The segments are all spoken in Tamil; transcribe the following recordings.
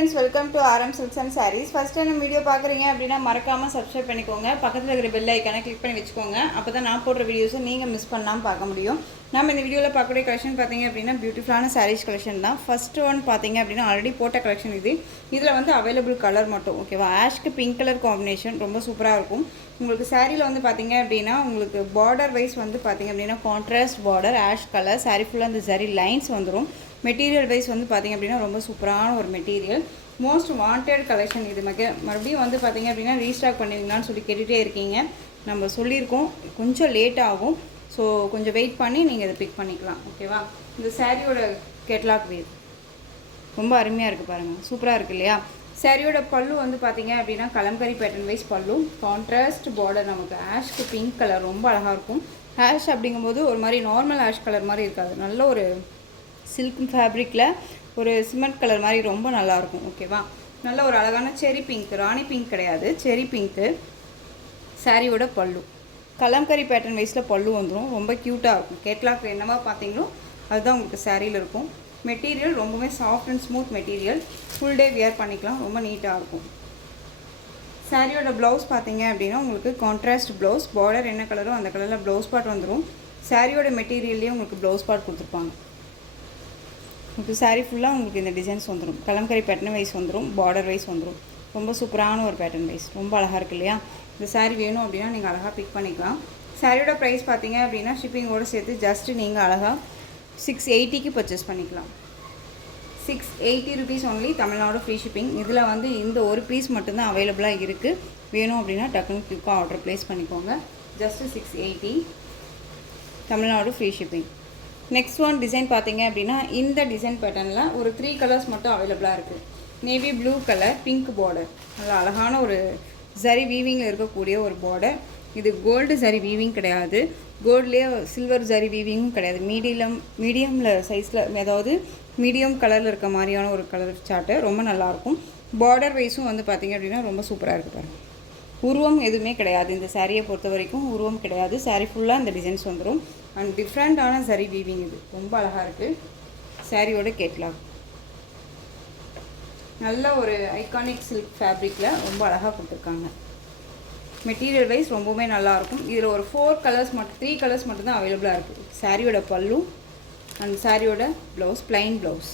friends, welcome to RM Silks and Sarees. First time video பார்க்குறீங்க அப்படின்னா மறக்காமல் சப்ஸ்கிரைப் பண்ணிக்கோங்க. பக்கத்தில் இருக்கிற பெல் ஐக்கானை கிளிக் பண்ணி வச்சுக்கோங்க. அப்போ தான் நான் போடுற வீடியோஸை நீங்கள் மிஸ் பண்ணாமல் பார்க்க முடியும். நம்ம இந்த வீடியோவில் பார்க்கக்கூடிய கலெக்ஷன் பார்த்தீங்க அப்படின்னா பியூட்டிஃபுல்லான சாரீஸ் கலெக்ஷன் தான். ஃபஸ்ட்டு ஒன் பார்த்தீங்க அப்படின்னா ஆல்ரெடி போட்ட கலெக்ஷன் இது. இதில் வந்து அவைலபிள் கலர் மட்டும் ஓகேவா. ஆஷ்க்கு பிங்க் கலர் காம்பினேஷன் ரொம்ப சூப்பராக இருக்கும். உங்களுக்கு சாரியில் வந்து பார்த்தீங்க அப்படின்னா உங்களுக்கு பார்டர் வைஸ் வந்து பார்த்தீங்க அப்படின்னா contrast border ash colour sari ஃபுல்லாக அந்த சரி லைன்ஸ் வந்துடும். மெட்டீரியல் வைஸ் வந்து பார்த்திங்க அப்படின்னா ரொம்ப சூப்பரான ஒரு மெட்டீரியல். மோஸ்ட் வாண்டட் கலெக்ஷன் இது. மறுபடியும் வந்து பார்த்திங்க அப்படின்னா ரீஸ்டாக் பண்ணுவீங்களான்னு சொல்லி கேட்டுகிட்டே இருக்கீங்க. நம்ம சொல்லியிருக்கோம், கொஞ்சம் லேட் ஆகும். ஸோ கொஞ்சம் வெயிட் பண்ணி நீங்கள் இதை பிக் பண்ணிக்கலாம் ஓகேவா. இந்த சாரியோட கேட்லாக் வேர் ரொம்ப அருமையாக இருக்குது பாருங்கள், சூப்பராக இருக்குது இல்லையா. சாரியோட பல்லு வந்து பார்த்திங்க அப்படின்னா கலம்கரி பேட்டர்ன் வைஸ் பல்லு, கான்ட்ராஸ்ட் பார்டர், நமக்கு ஆஷ்க்கு பிங்க் கலர் ரொம்ப அழகாக இருக்கும். ஆஷ் அப்படிங்கும்போது ஒரு மாதிரி நார்மல் ஆஷ் கலர் மாதிரி இருக்காது, நல்ல ஒரு சில்க் ஃபேப்ரிக்கில் ஒரு சிமெண்ட் கலர் மாதிரி ரொம்ப நல்லாயிருக்கும் ஓகேவா. நல்ல ஒரு அழகான செரி பிங்க், ராணி பிங்க் கிடையாது, செரி பிங்க்கு. சாரியோட பல்லு கலம்கரி பேட்டர்ன் வைஸில் பல்லு வந்துடும், ரொம்ப க்யூட்டாக இருக்கும். கேட்லாக் என்னவா பார்த்தீங்களோ அதுதான் உங்களுக்கு சாரியில் இருக்கும். மெட்டீரியல் ரொம்பவே soft and smooth material, full day wear பண்ணிக்கலாம், ரொம்ப நீட்டாக இருக்கும். சாரியோட ப்ளவுஸ் பார்த்தீங்க அப்படின்னா உங்களுக்கு கான்ட்ராஸ்ட் ப்ளவுஸ், பார்டர் என்ன கலரோ அந்த கலரில் ப்ளவுஸ் பார்ட் வந்துடும். சாரியோட மெட்டீரியல்லேயே உங்களுக்கு ப்ளவுஸ் பார்ட் கொடுத்துருப்பாங்க. உங்களுக்கு சாரீ ஃபுல்லாக உங்களுக்கு இந்த டிசைன்ஸ் வந்துடும். கலம்கரி பேட்டர்ன் வைஸ் வந்துடும், பார்டர் வைஸ் வந்துடும். ரொம்ப சூப்பரான ஒரு பேட்டர்ன் வைஸ், ரொம்ப அழகாக இருக்குது இல்லையா. இந்த சாரீ வேணும் அப்படின்னா நீங்கள் அழகாக பிக் பண்ணிக்கலாம். சாரியோட ப்ரைஸ் பார்த்தீங்க அப்படின்னா ஷிப்பிங்கோடு சேர்த்து ஜஸ்ட்டு நீங்கள் அழகாக 680க்கு பர்ச்சேஸ் பண்ணிக்கலாம். 680 rupees only, Tamil Nadu free shipping. இதில் வந்து இந்த ஒரு பீஸ் மட்டும்தான் அவைலபிளாக இருக்குது. வேணும் அப்படின்னா டக்குன்னு குயிக்காக ஆர்டர் ப்ளேஸ் பண்ணிக்கோங்க. Just 680, Tamil Nadu free shipping. Next one design பார்த்தீங்க அப்படின்னா இந்த டிசைன் பேட்டர்னில் ஒரு 3 கலர்ஸ் மட்டும் அவைலபிளாக இருக்குது. Navy blue colour, pink border, நல்லா அழகான ஒரு ஜரி வீவிங்கில் இருக்கக்கூடிய ஒரு பார்டர். இது கோல்டு ஜரி வீவிங் கிடையாது, கோல்ட்லேயே சில்வர் ஜரி வீவிங்கும் கிடையாது. மீடியமில் சைஸில், அதாவது மீடியம் கலரில் இருக்க மாதிரியான ஒரு கலர் சார்ட்டு, ரொம்ப நல்லாயிருக்கும். பார்டர் வைஸும் வந்து பார்த்திங்க அப்படின்னா ரொம்ப சூப்பராக இருக்குது பாருங்கள். உருவம் எதுவுமே கிடையாது இந்த சாரியை பொறுத்த வரைக்கும், உருவம் கிடையாது. சாரீ ஃபுல்லாக இந்த டிசைன்ஸ் வந்துடும். அண்ட் டிஃப்ரெண்ட்டான சரி வீவிங், இது ரொம்ப அழகாக இருக்குது. சாரியோட கேட்லாக் நல்ல ஒரு ஐகானிக் சில்க் ஃபேப்ரிக்கில் ரொம்ப அழகாக கொடுத்துருக்காங்க. மெட்டீரியல் வைஸ் ரொம்பவுமே நல்லாயிருக்கும். இதில் ஒரு 3 கலர்ஸ் மட்டும்தான் அவைலபிளாக இருக்குது. சாரியோட பல்லு அண்ட் சாரியோட ப்ளவுஸ், ப்ளைன் ப்ளவுஸ்.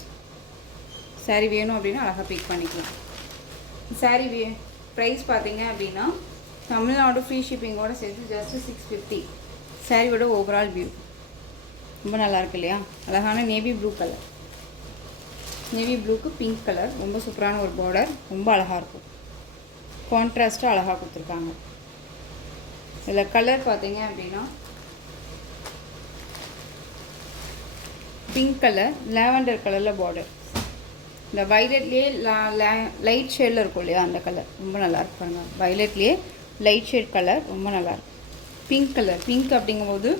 சாரீ வேணும் அப்படின்னா அழகாக பிக் பண்ணிக்கலாம். சாரீ ப்ரைஸ் பார்த்தீங்க அப்படின்னா தமிழ்நாடு ஃப்ரீ ஷிப்பிங்கோடு சேர்த்து ஜஸ்ட்டு 650. சாரியோட ஓவரால் வியூ ரொம்ப நல்லாயிருக்கு இல்லையா. அழகான நேவி ப்ளூ கலர், நேவி ப்ளூக்கு பிங்க் கலர், ரொம்ப சூப்பரான ஒரு பார்டர், ரொம்ப அழகாக இருக்கும். கான்ட்ராஸ்ட்டாக அழகாக கொடுத்துருக்காங்க. இதில் கலர் பார்த்தீங்க அப்படின்னா பிங்க் கலர், லாவெண்டர் கலரில் பார்டர், இந்த வைலட்லேயே லைட் ஷேடில் இருக்கும் இல்லையா அந்த கலர், ரொம்ப நல்லாயிருக்கு பாருங்கள். வைலட்லேயே லைட் ஷேட் கலர் ரொம்ப நல்லாயிருக்கு. பிங்க் கலர், பிங்க் அப்படிங்கும்போது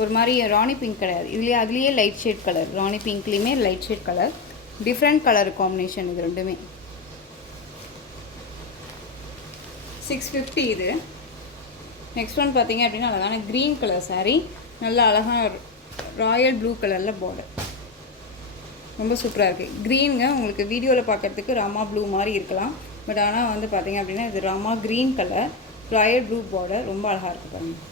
ஒரு மாதிரி ராணி பிங்க் கிடையாது, அதுலேயே லைட் ஷேட் கலர், ராணி பிங்க்லேயுமே light shade colour, different colour combination இது ரெண்டுமே. 650 இது. நெக்ஸ்ட் ஒன் பார்த்தீங்க அப்படின்னா அழகான க்ரீன் கலர் சாரீ, நல்லா அழகான ராயல் ப்ளூ கலரில் பார்டர், ரொம்ப சூப்பராக இருக்குது. க்ரீனுங்க உங்களுக்கு வீடியோவில் பார்க்குறதுக்கு ராமா ப்ளூ மாதிரி இருக்கலாம், பட் ஆனால் வந்து பார்த்திங்க அப்படின்னா இது Rama green colour, Royal blue border, ரொம்ப அழகாக இருக்குது பாருங்கள்.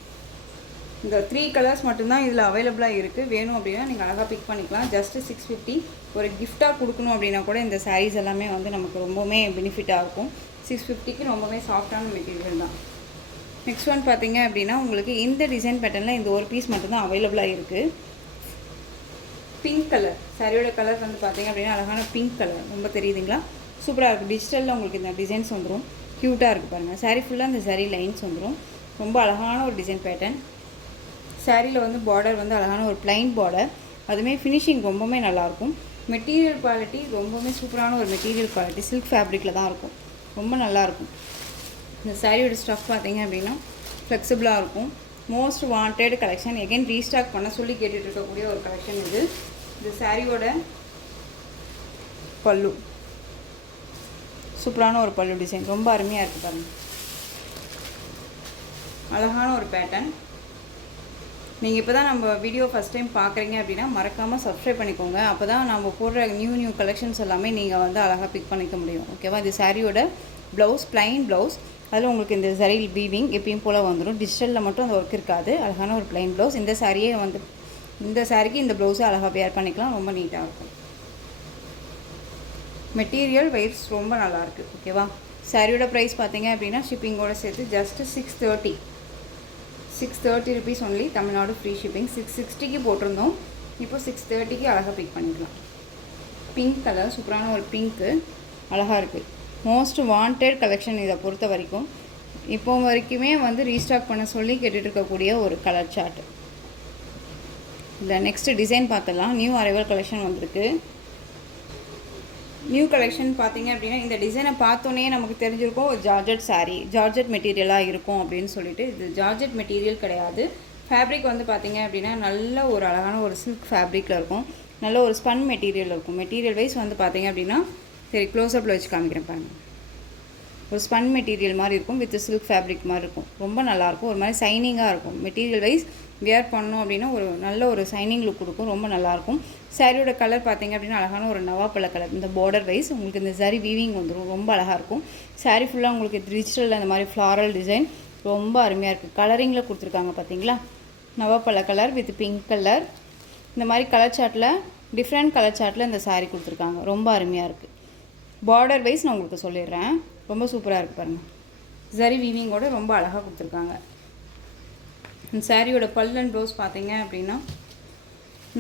இந்த 3 கலர்ஸ் மட்டும்தான் இதில் அவைலபிளாக இருக்குது. வேணும் அப்படின்னா நீங்கள் அழகாக பிக் பண்ணிக்கலாம். ஜஸ்ட்டு 650. ஒரு கிஃப்டாக கொடுக்கணும் அப்படின்னா கூட இந்த சாரீஸ் எல்லாமே வந்து நமக்கு ரொம்பவுமே பெனிஃபிட்டாக இருக்கும். 650க்கு ரொம்பவே சாஃப்டான மெட்டீரியல் தான். நெக்ஸ்ட் ஒன் பார்த்தீங்க அப்படின்னா உங்களுக்கு இந்த டிசைன் பேட்டர்னில் இந்த ஒரு பீஸ் மட்டும்தான் அவைலபிளாக இருக்குது. பிங்க் கலர், சாரியோட கலர் வந்து பார்த்திங்க அப்படின்னா அழகான பிங்க் கலர், ரொம்ப தெரியுதுங்களா, சூப்பராக இருக்குது. டிஜிட்டலில் உங்களுக்கு இந்த டிசைன்ஸ் வந்துடும், க்யூட்டாக இருக்குது பாருங்கள். சாரீ ஃபுல்லாக இந்த சரி லைன்ஸ் வந்துடும், ரொம்ப அழகான ஒரு டிசைன் பேட்டர்ன். சாரியில் வந்து பார்டர் வந்து அழகான ஒரு ப்ளைன் பார்டர், அதுவுமே ஃபினிஷிங் ரொம்பவுமே நல்லாயிருக்கும். மெட்டீரியல் குவாலிட்டி ரொம்பவுமே சூப்பரான ஒரு மெட்டீரியல் குவாலிட்டி, சில்க் ஃபேப்ரிக்கில் தான் இருக்கும், ரொம்ப நல்லாயிருக்கும். இந்த சாரியோட ஸ்டஃப் பார்த்திங்க அப்படின்னா ஃப்ளெக்சிபிளாக இருக்கும். Most wanted collection, again restock பண்ண சொல்லி கேட்டுட்டு இருக்கக்கூடிய ஒரு கலெக்ஷன் இது. இந்த சாரியோட பல்லு சூப்பரான ஒரு பல்லு டிசைன், ரொம்ப அருமையாக இருக்குது பாருங்கள். அழகான ஒரு பேட்டர்ன், நீங்கள் இப்போ தான் நம்ம வீடியோ ஃபஸ்ட் டைம் பார்க்குறீங்க அப்படின்னா மறக்காமல் சப்ஸ்கிரைப் பண்ணிக்கோங்க. அப்போ தான் நம்ம போடுற நியூ கலெக்ஷன்ஸ் எல்லாமே நீங்கள் வந்து அழகாக பிக் பண்ணிக்க முடியும். ஓகேவா? இது சாரியோட ப்ளவுஸ், ப்ளைன் ப்ளவுஸ். அதில் உங்களுக்கு இந்த சரி வீவிங் எப்பயும் போல் வந்துடும். டிஜிட்டலில் மட்டும் அந்த ஒர்க் இருக்காது. அழகான ஒரு ப்ளைன் ப்ளவுஸ். இந்த சாரியே வந்து இந்த சாரிக்கு இந்த ப்ளவுஸை அழகாக வேர் பண்ணிக்கலாம். ரொம்ப நீட்டாக இருக்கும். மெட்டீரியல் வைஸ் ரொம்ப நல்லாயிருக்கு. ஓகேவா? சாரியோட ப்ரைஸ் பார்த்தீங்க அப்படின்னா ஷிப்பிங்கோடு சேர்த்து just 630 rupees only. Tamil Nadu free shipping. 660க்கு போட்டிருந்தோம். இப்போ 630க்கு அழகாக பிக் பண்ணிக்கலாம். பிங்க் கலர், சூப்பரான ஒரு பிங்க்கு, அழகாக இருக்குது. மோஸ்ட் வாண்டட் கலெக்ஷன் இதை பொறுத்த வரைக்கும். இப்போ வரைக்குமே வந்து ரீஸ்டாக் பண்ண சொல்லி கேட்டுட்டு இருக்கக்கூடிய ஒரு கலர் சார்ட்டு. இல்லை, நெக்ஸ்ட்டு டிசைன் பார்த்துடலாம். நியூ அரைவல் கலெக்ஷன் வந்திருக்கு. நியூ கலெக்ஷன் பார்த்தீங்க அப்படின்னா இந்த டிசைனை பார்த்தோன்னே நமக்கு தெரிஞ்சிருக்கும் ஒரு ஜார்ஜெட் சாரீ, ஜார்ஜெட் மெட்டீரியலாக இருக்கும் அப்படின்னு சொல்லிட்டு. இது ஜார்ஜெட் மெட்டீரியல் கிடையாது. ஃபேப்ரிக் வந்து பார்த்தீங்க அப்படின்னா நல்ல ஒரு அழகான ஒரு சில்க் ஃபேப்ரிக்கில் இருக்கும். நல்ல ஒரு ஸ்பன் மெட்டீரியல் இருக்கும். மெட்டீரியல் வைஸ் வந்து பார்த்தீங்க அப்படின்னா சரி க்ளோஸ்அப்பில் வச்சு காமிக்கிறேன் பாருங்கள். ஒரு ஸ்பன் மெட்டீரியல் மாதிரி இருக்கும், வித் சில்க் ஃபேப்ரிக் மாதிரி இருக்கும். ரொம்ப நல்லாயிருக்கும். ஒரு மாதிரி சைனிங்காக இருக்கும். மெட்டீரியல் வைஸ் வியர் பண்ணோம் அப்படின்னா ஒரு நல்ல ஒரு சைனிங் லுக் கொடுக்கும். ரொம்ப நல்லாயிருக்கும். சாரியோட கலர் பார்த்தீங்க அப்படின்னா அழகான ஒரு நவாப்பழ கலர். இந்த பார்டர் வைஸ் உங்களுக்கு இந்த சாரி வீவிங் வந்துடும். ரொம்ப அழகாக இருக்கும். சாரி ஃபுல்லாக உங்களுக்கு டிஜிட்டலில் அந்த மாதிரி ஃப்ளாரல் டிசைன் ரொம்ப அருமையாக இருக்குது. கலரிங்கில் கொடுத்துருக்காங்க பார்த்தீங்களா? நவாப்பழ கலர் வித் பிங்க் கலர். இந்த மாதிரி கலர் சார்ட்டில் டிஃப்ரெண்ட் கலர் சார்ட்டில் இந்த சாரீ கொடுத்துருக்காங்க. ரொம்ப அருமையாக இருக்குது. பார்டர் வைஸ் நான் உங்களுக்கு சொல்லிடுறேன். ரொம்ப சூப்பராக இருக்குது பாருங்கள். சரி வீவிங்கோட ரொம்ப அழகாக கொடுத்துருக்காங்க. இந்த சாரியோட பல் அண்ட் ப்ளவுஸ் பார்த்தீங்க அப்படின்னா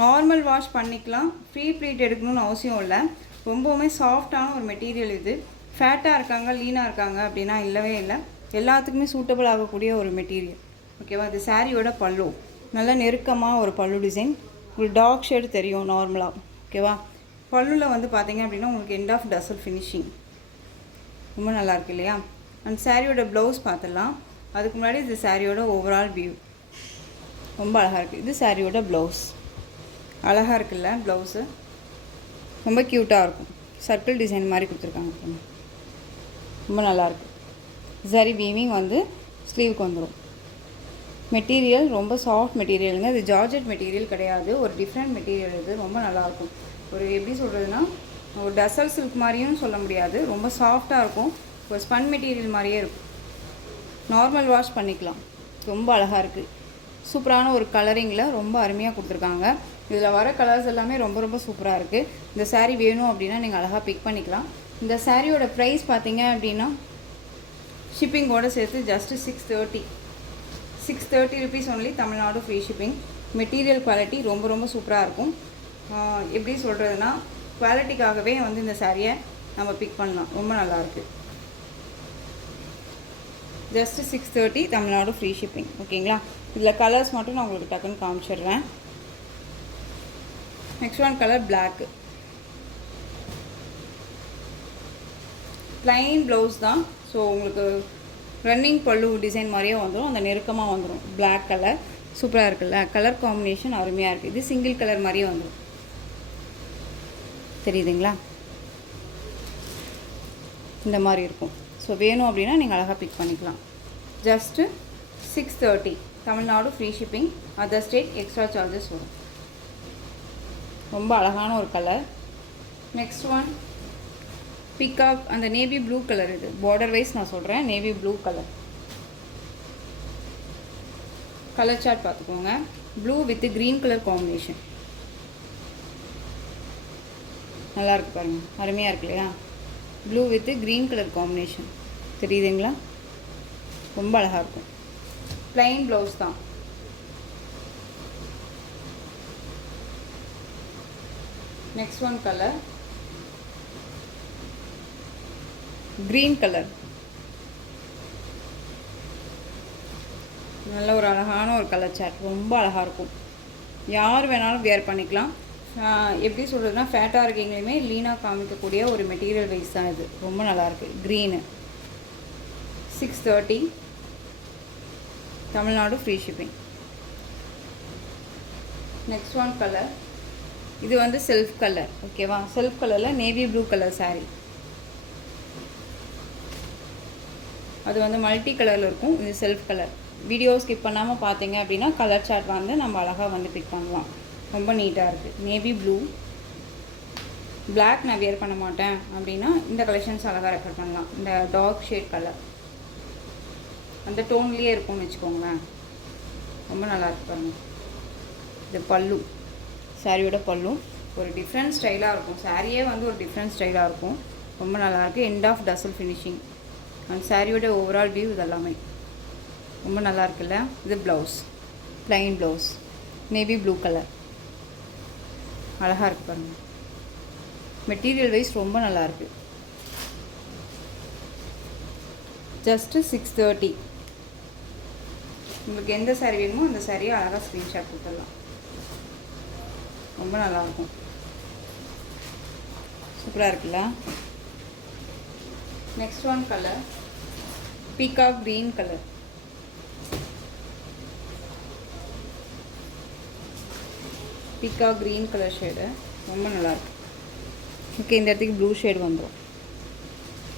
நார்மல் வாஷ் பண்ணிக்கலாம். ஃப்ரீ ப்ளீட் எடுக்கணும்னு அவசியம் இல்லை. ரொம்பவுமே சாஃப்டான ஒரு மெட்டீரியல் இது. ஃபேட்டாக இருக்காங்க, லீனாக இருக்காங்க அப்படின்னா இல்லவே இல்லை. எல்லாத்துக்குமே சூட்டபிள் ஆகக்கூடிய ஒரு மெட்டீரியல். ஓகேவா? இது சாரியோட பல்லு. நல்லா நெருக்கமாக ஒரு பல்லு டிசைன். ஒரு டார்க் ஷேடு தெரியும் நார்மலாக. ஓகேவா? பல்லுவில் வந்து பார்த்தீங்க அப்படின்னா உங்களுக்கு எண்ட் ஆஃப் டசல் ஃபினிஷிங் ரொம்ப நல்லாயிருக்கு இல்லையா? அண்ட் சாரியோட ப்ளவுஸ் பார்த்துடலாம். அதுக்கு முன்னாடி இது சாரியோட ஓவரால் வியூ. ரொம்ப அழகாக இருக்குது. இது சாரியோட ப்ளவுஸ். அழகாக இருக்குல்ல ப்ளவுஸு? ரொம்ப க்யூட்டாக இருக்கும். சர்க்கிள் டிசைன் மாதிரி கொடுத்துருக்காங்க. ரொம்ப நல்லாயிருக்கு. சரி வீவிங் வந்து ஸ்லீவுக்கு வந்துடும். மெட்டீரியல் ரொம்ப சாஃப்ட் மெட்டீரியலுங்க. இது ஜார்ஜெட் மெட்டீரியல் கிடையாது. ஒரு டிஃப்ரெண்ட் மெட்டீரியல் இது. ரொம்ப நல்லாயிருக்கும். ஒரு எப்படி சொல்கிறதுனா ஒரு டசல் சில்க் மாதிரியும் சொல்ல முடியாது. ரொம்ப சாஃப்டாக இருக்கும். ஒரு ஸ்பன் மெட்டீரியல் மாதிரியே இருக்கும். நார்மல் வாஷ் பண்ணிக்கலாம். ரொம்ப அழகாக இருக்குது. சூப்பரான ஒரு கலரிங்கில் ரொம்ப அருமையாக கொடுத்துருக்காங்க. இதில் வர கலர்ஸ் எல்லாமே ரொம்ப ரொம்ப சூப்பராக இருக்குது. இந்த சாரீ வேணும் அப்படின்னா நீங்கள் அழகாக பிக் பண்ணிக்கலாம். இந்த சாரியோட ப்ரைஸ் பார்த்தீங்க அப்படின்னா ஷிப்பிங்கோடு சேர்த்து just 630 rupees only. Tamil Nadu free shipping. Material quality ரொம்ப ரொம்ப சூப்பராக இருக்கும். எப்படி சொல்கிறதுனா குவாலிட்டிக்காகவே வந்து இந்த சாரியை நம்ம பிக் பண்ணலாம். ரொம்ப நல்லாயிருக்கு. Just 630 Tamil Nadu free shipping. ஓகேங்களா? இதில் கலர்ஸ் மட்டும் நான் உங்களுக்கு டக்குன்னு காமிச்சிடுறேன். Next one colour block. Plain blouse தான். ஸோ உங்களுக்கு ரன்னிங் பல்லு டிசைன் மாதிரியே வந்துடும். அந்த நெருக்கமாக வந்துடும். பிளாக் கலர் சூப்பராக இருக்குல்ல? கலர் காம்பினேஷன் அருமையாக இருக்குது. இது சிங்கிள் கலர் மாதிரியே வந்துடும். தெரியுதுங்களா? இந்த மாதிரி இருக்கும். ஸோ வேணும் அப்படின்னா நீங்கள் அழகாக பிக் பண்ணிக்கலாம். Just 630 Tamil Nadu free shipping. Other state extra charges வரும். ரொம்ப அழகான ஒரு கலர். Next one peacock. அந்த நேவி ப்ளூ கலர். இது பார்டர் வைஸ் நான் சொல்கிறேன். Navy blue colour. Colour chart பார்த்துக்கோங்க. Blue with green colour combination. நல்லா இருக்குது பாருங்கள். அருமையாக இருக்கு இல்லையா? Blue with green colour combination. தெரியுதுங்களா? ரொம்ப அழகாக இருக்கும். ப்ளைன் ப்ளவுஸ் தான். Next one colour green colour. நல்ல ஒரு அழகான ஒரு கலர் சார்ட். ரொம்ப அழகாக இருக்கும். யார் வேணாலும் வியர் பண்ணிக்கலாம். எப்படி சொல்கிறதுனா ஃபேட்டாக இருக்கீங்களுமே லீனாக காமிக்கக்கூடிய ஒரு மெட்டீரியல் வைஸ் தான் இது. ரொம்ப நல்லாயிருக்கு. Green. 630 Tamil Nadu free shipping. Next one colour. இது வந்து செல்ஃப் கலர். ஓகேவா? செல்ஃப் கலரில் நேவி ப்ளூ கலர் சாரீ. அது வந்து மல்டி கலரில் இருக்கும். இது செல்ஃப் கலர். வீடியோ ஸ்கிப் பண்ணாமல் பார்த்தீங்க அப்படின்னா கலர் சார்ட் வந்து நம்ம அழகாக வந்து பிக் பண்ணலாம். ரொம்ப நீட்டாக இருக்குது. நேவி ப்ளூ, பிளாக் நான் வியர் பண்ண மாட்டேன் அப்படின்னா இந்த கலெக்ஷன்ஸ் அழகாக ரெஃபர் பண்ணலாம். இந்த டார்க் ஷேட் கலர் அந்த டோன்லேயே இருக்கும்னு வச்சுக்கோங்களேன். ரொம்ப நல்லாயிருக்கு பாருங்கள். இது பல்லு, சாரியோட பல்லு ஒரு டிஃப்ரெண்ட் ஸ்டைலாக இருக்கும். சாரியே வந்து ஒரு டிஃப்ரெண்ட் ஸ்டைலாக இருக்கும். ரொம்ப நல்லாயிருக்கு. எண்ட் ஆஃப் டசல் ஃபினிஷிங் அண்ட் சாரியோட ஓவரால் வியூ இதெல்லாமே ரொம்ப நல்லா இருக்குல்ல. இது blouse, plain blouse, navy blue colour அழகாக இருக்குது பாருங்கள். மெட்டீரியல் வைஸ் ரொம்ப நல்லாயிருக்கு. ஜஸ்ட்டு 630. உங்களுக்கு எந்த சாரீ வேணுமோ அந்த சாரியை அழகாக ஸ்க்ரீன்ஷாட் கொடுத்துடலாம். ரொம்ப நல்லாயிருக்கும். சூப்பராக இருக்குல்ல. Next one colour peacock green colour. Peacock green colour shade ரொம்ப நல்லாயிருக்கு. ஓகே, இந்த இடத்துக்கு ப்ளூ ஷேடு வந்துடும்.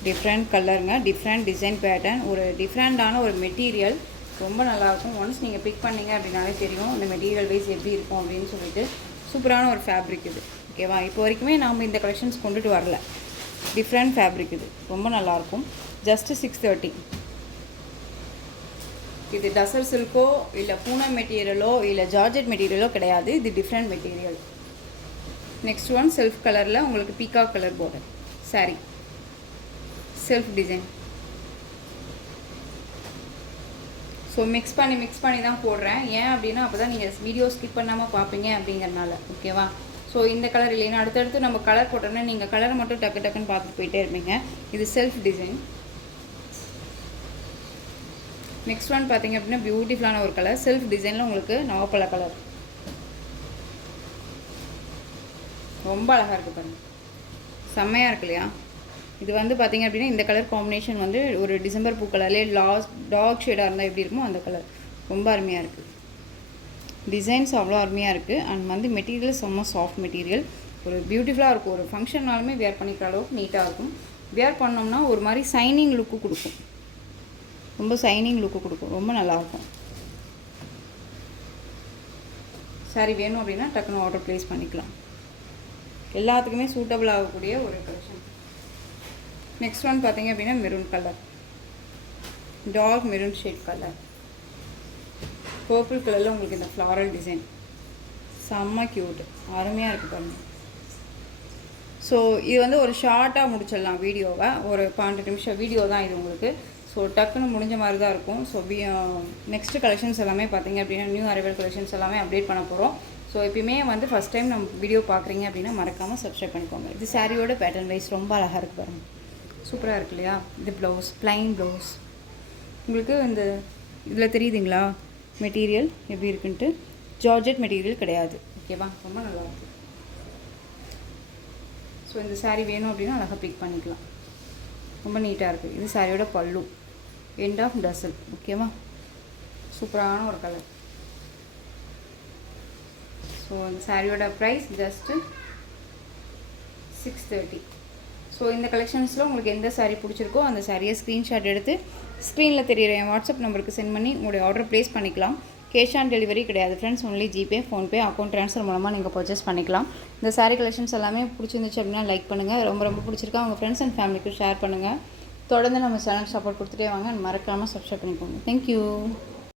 டிஃப்ரெண்ட் கலருங்க, டிஃப்ரெண்ட் டிசைன் பேட்டர்ன், ஒரு டிஃப்ரெண்ட்டான ஒரு மெட்டீரியல். ரொம்ப நல்லாயிருக்கும். ஒன்ஸ் நீங்கள் பிக் பண்ணிங்க அப்படின்னாலே தெரியும் இந்த மெட்டீரியல் வைஸ் எப்படி இருக்கும் அப்படின்னு சொல்லிட்டு. சூப்பரான ஒரு ஃபேப்ரிக் இது. ஓகேவா, இப்போ வரைக்குமே நாம் இந்த கலெக்ஷன்ஸ் கொண்டுட்டு வரல. டிஃப்ரெண்ட் ஃபேப்ரிக் இது, ரொம்ப நல்லாயிருக்கும். ஜஸ்ட்டு 630. இது டசர் சில்கோ இல்லை பூனம் மெட்டீரியலோ இல்லை ஜார்ஜெட் மெட்டீரியலோ கிடையாது. இது different material. Next one self கலரில் உங்களுக்கு peacock colour border sorry, self design. So mix பண்ணி தான் போடுறேன். ஏன் அப்படின்னா அப்போ தான் நீங்கள் வீடியோ ஸ்கிப் பண்ணாமல் பார்ப்பீங்க அப்படிங்கிறனால. ஓகேவா, ஸோ இந்த கலர் இல்லைன்னா அடுத்தடுத்து நம்ம கலர் போட்டோம்னா நீங்கள் கலரை மட்டும் டக்குன்னு பார்த்துட்டு போயிட்டே இருப்பீங்க. இது செல்ஃப் டிசைன். நெக்ஸ்ட் ஒன் பார்த்தீங்க அப்படின்னா பியூட்டிஃபுல்லான ஒரு கலர் செல்ஃப் டிசைனில் உங்களுக்கு நவப்பழ கலர் ரொம்ப அழகாக இருக்குது பாருங்கள். செம்மையாக இருக்கு இல்லையா. இது வந்து பார்த்திங்க அப்படின்னா இந்த கலர் காம்பினேஷன் வந்து ஒரு டிசம்பர் பூ கலர்லேயே டார்க் ஷேடாக இருந்தால் எப்படி இருக்குமோ அந்த கலர் ரொம்ப அருமையாக இருக்குது. டிசைன்ஸ் அவ்வளோ அருமையாக இருக்குது. அண்ட் வந்து மெட்டீரியல் செம்ம சாஃப்ட் மெட்டீரியல். ஒரு பியூட்டிஃபுல்லாக இருக்கும். ஒரு ஃபங்க்ஷன்னாலுமே வேர் பண்ணிக்கிற அளவுக்கு நீட்டாக இருக்கும். வேர் பண்ணோம்னா ஒரு மாதிரி சைனிங் லுக்கு கொடுக்கும். ரொம்ப சைனிங் லுக்கு கொடுக்கும். ரொம்ப நல்லாயிருக்கும். சாரி வேணும் அப்படின்னா டக்குன்னு ஆர்டர் ப்ளேஸ் பண்ணிக்கலாம். எல்லாத்துக்குமே சூட்டபிள் ஆகக்கூடிய ஒரு கலெக்ஷன். நெக்ஸ்ட் ஒன் பார்த்தீங்க அப்படின்னா maroon colour, dark maroon shade colour, purple கலரில் உங்களுக்கு இந்த ஃப்ளாரல் டிசைன் செம்ம க்யூட், அருமையாக இருக்குது பாருங்கள். ஸோ இது வந்து ஒரு ஷார்ட்டாக முடிச்சிடலாம் வீடியோவை. ஒரு 12 நிமிஷம் வீடியோ தான் இது உங்களுக்கு. ஸோ டக்குன்னு முடிஞ்ச மாதிரி தான் இருக்கும். ஸோ நெக்ஸ்ட்டு கலெக்ஷன்ஸ் எல்லாமே பார்த்தீங்க அப்படின்னா நியூ அரைவல் கலெக்ஷன்ஸ் எல்லாமே அப்டேட் பண்ண போகிறோம். ஸோ எப்பயுமே வந்து ஃபஸ்ட் டைம் நம்ம வீடியோ பார்க்குறீங்க அப்படின்னா மறக்காமல் சப்ஸ்கிரைப் பண்ணிக்கோங்க. இது சாரியோட பேட்டர்ன் வைஸ் ரொம்ப அழகாக இருக்குது பாருங்கள். சூப்பராக இருக்கு இல்லையா. இது ப்ளவுஸ், ப்ளைன் ப்ளவுஸ். உங்களுக்கு இந்த இதில் தெரியுதுங்களா மெட்டீரியல் எப்படி இருக்குன்ட்டு. ஜார்ஜெட் மெட்டீரியல் கிடையாது. ஓகேவா, ரொம்ப நல்லாயிருக்கு. ஸோ இந்த சாரீ வேணும் அப்படின்னா அழகாக பிக் பண்ணிக்கலாம். ரொம்ப நீட்டாக இருக்குது. இது சாரியோட பல்லு, எண்ட் ஆஃப் டசல். ஓகேவா, சூப்பரான ஒரு கலர். ஸோ இந்த சாரியோட ப்ரைஸ் ஜஸ்ட்டு 630. ஸோ இந்த கலெக்ஷன்ஸில் உங்களுக்கு எந்த சாரீ பிடிச்சிருக்கோ அந்த சாரியை ஸ்க்ரீன்ஷாட் எடுத்து ஸ்க்ரீனில் தெரியிற என் வாட்ஸ்அப் நம்பருக்கு சென்ட் பண்ணி உங்களுடைய ஆர்டர் ப்ளேஸ் பண்ணிக்கலாம். கேஷ் ஆன் டெலிவரி கிடையாது friends. Only GPay, PhonePe, account transfer மூலமாக நீங்கள் பர்ச்சேஸ் பண்ணிக்கலாம். இந்த சாரீ கலெக்ஷன்ஸ் எல்லாமே பிடிச்சிருந்துச்சு அப்படின்னா லைக் பண்ணுங்கள். ரொம்ப பிடிச்சிருக்கா உங்கள் ஃப்ரெண்ட்ஸ் அண்ட் ஃபேமிலிக்கு ஷேர் பண்ணுங்கள். தொடர்ந்து நம்ம சேனல் சப்போர்ட் கொடுத்துட்டே வாங்க. மறக்காமல் சப்ஸ்கிரைப் பண்ணிக்கோங்க. தேங்க்யூ.